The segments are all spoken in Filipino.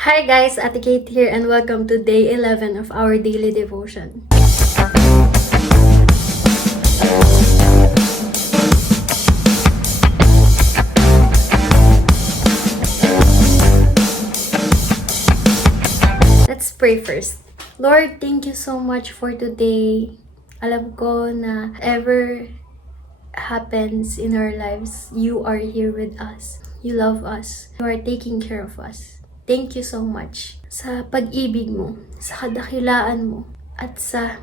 Hi guys, Ate Kate here and welcome to day 11 of our daily devotion. Let's pray first. Lord, thank you so much for today. Alam ko na ever happens in our lives, you are here with us. You love us. You are taking care of us. Thank you so much sa pag-ibig mo, sa kadakilaan mo, at sa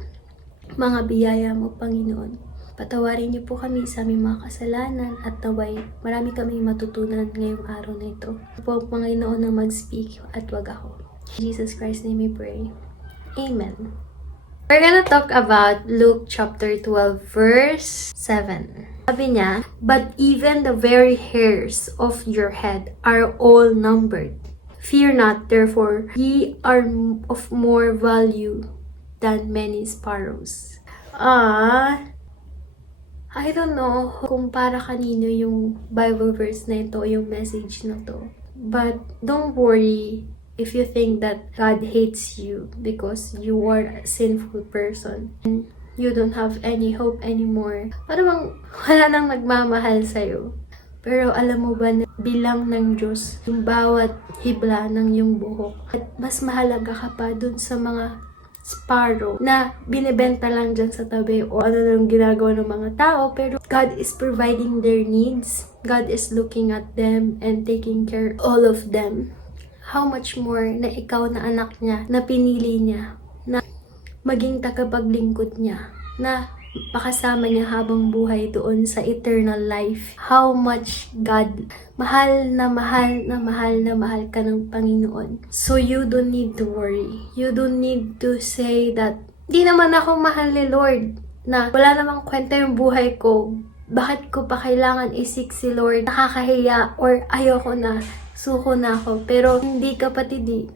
mga biyaya mo, Panginoon. Patawarin niyo po kami sa aming mga kasalanan at naway marami kaming matutunan ngayong araw na ito. Po, Panginoon, na mag-speak at wag ako. In Jesus Christ's name we pray. Amen. We're gonna talk about Luke chapter 12 verse 7. Sabi niya, "But even the very hairs of your head are all numbered. Fear not, therefore, ye are of more value than many sparrows." I don't know kung para kanino yung Bible verse na ito, yung message na to. But don't worry if you think that God hates you because you are a sinful person and you don't have any hope anymore. Parang wala nang nagmamahal sa'yo. Pero alam mo ba na bilang ng Diyos yung bawat hibla ng iyong buhok? At mas mahalaga ka pa dun sa mga sparrow na binibenta lang dyan sa tabi o ano nang ginagawa ng mga tao. Pero God is providing their needs. God is looking at them and taking care of all of them. How much more na ikaw na anak niya, na pinili niya, na maging tagapaglingkod niya, na pakasama niya habang buhay doon sa eternal life. How much God, mahal na mahal na mahal na mahal ka ng Panginoon. So you don't need to worry. You don't need to say that, di naman ako mahal ni Lord, na wala namang kwenta yung buhay ko. Bakit ko pa kailangan isik si Lord? Nakakahiya or ayoko na, suko na ako. Pero hindi, kapatid,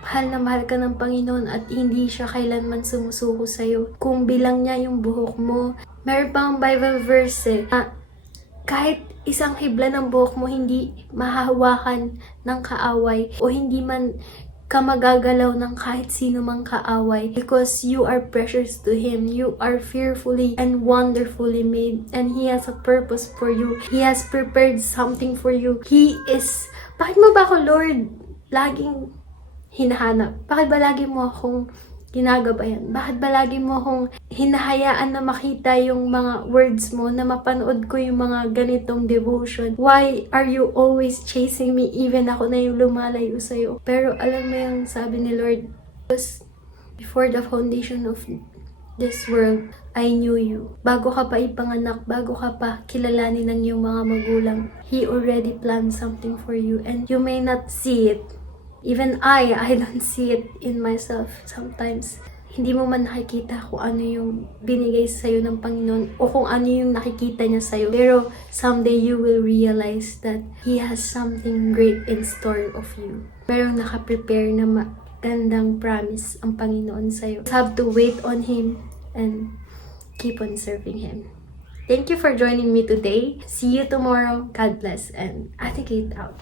mahal na mahal ka ng Panginoon at hindi siya kailanman sumusuko sa'yo. Kung bilang niya yung buhok mo, meron pang Bible verse na kahit isang hibla ng buhok mo hindi mahahawakan ng kaaway o hindi man ka magagalaw ng kahit sino mang kaaway, because you are precious to Him. You are fearfully and wonderfully made, and He has a purpose for you. He has prepared something for you. Bakit mo ba ako, Lord, laging hinahanap? Bakit ba lagi mo akong ginagabayan? Bakit ba lagi mo akong hinahayaan na makita yung mga words mo, na mapanood ko yung mga ganitong devotion? Why are you always chasing me? Even ako na yung lumalayo sa'yo. Pero alam mo yung sabi ni Lord, before the foundation of this world, I knew you. Bago ka pa ipanganak, bago ka pa kilalanin ng iyong mga magulang, He already planned something for you, and you may not see it. Even I don't see it in myself sometimes. Hindi mo man nakikita kung ano yung binigay sa'yo ng Panginoon o kung ano yung nakikita niya sa'yo. Pero someday you will realize that He has something great in store of you. Merong nakaprepare na magandang promise ang Panginoon sa'yo. You have to wait on Him and keep on serving Him. Thank you for joining me today. See you tomorrow. God bless, and Ate Kate out.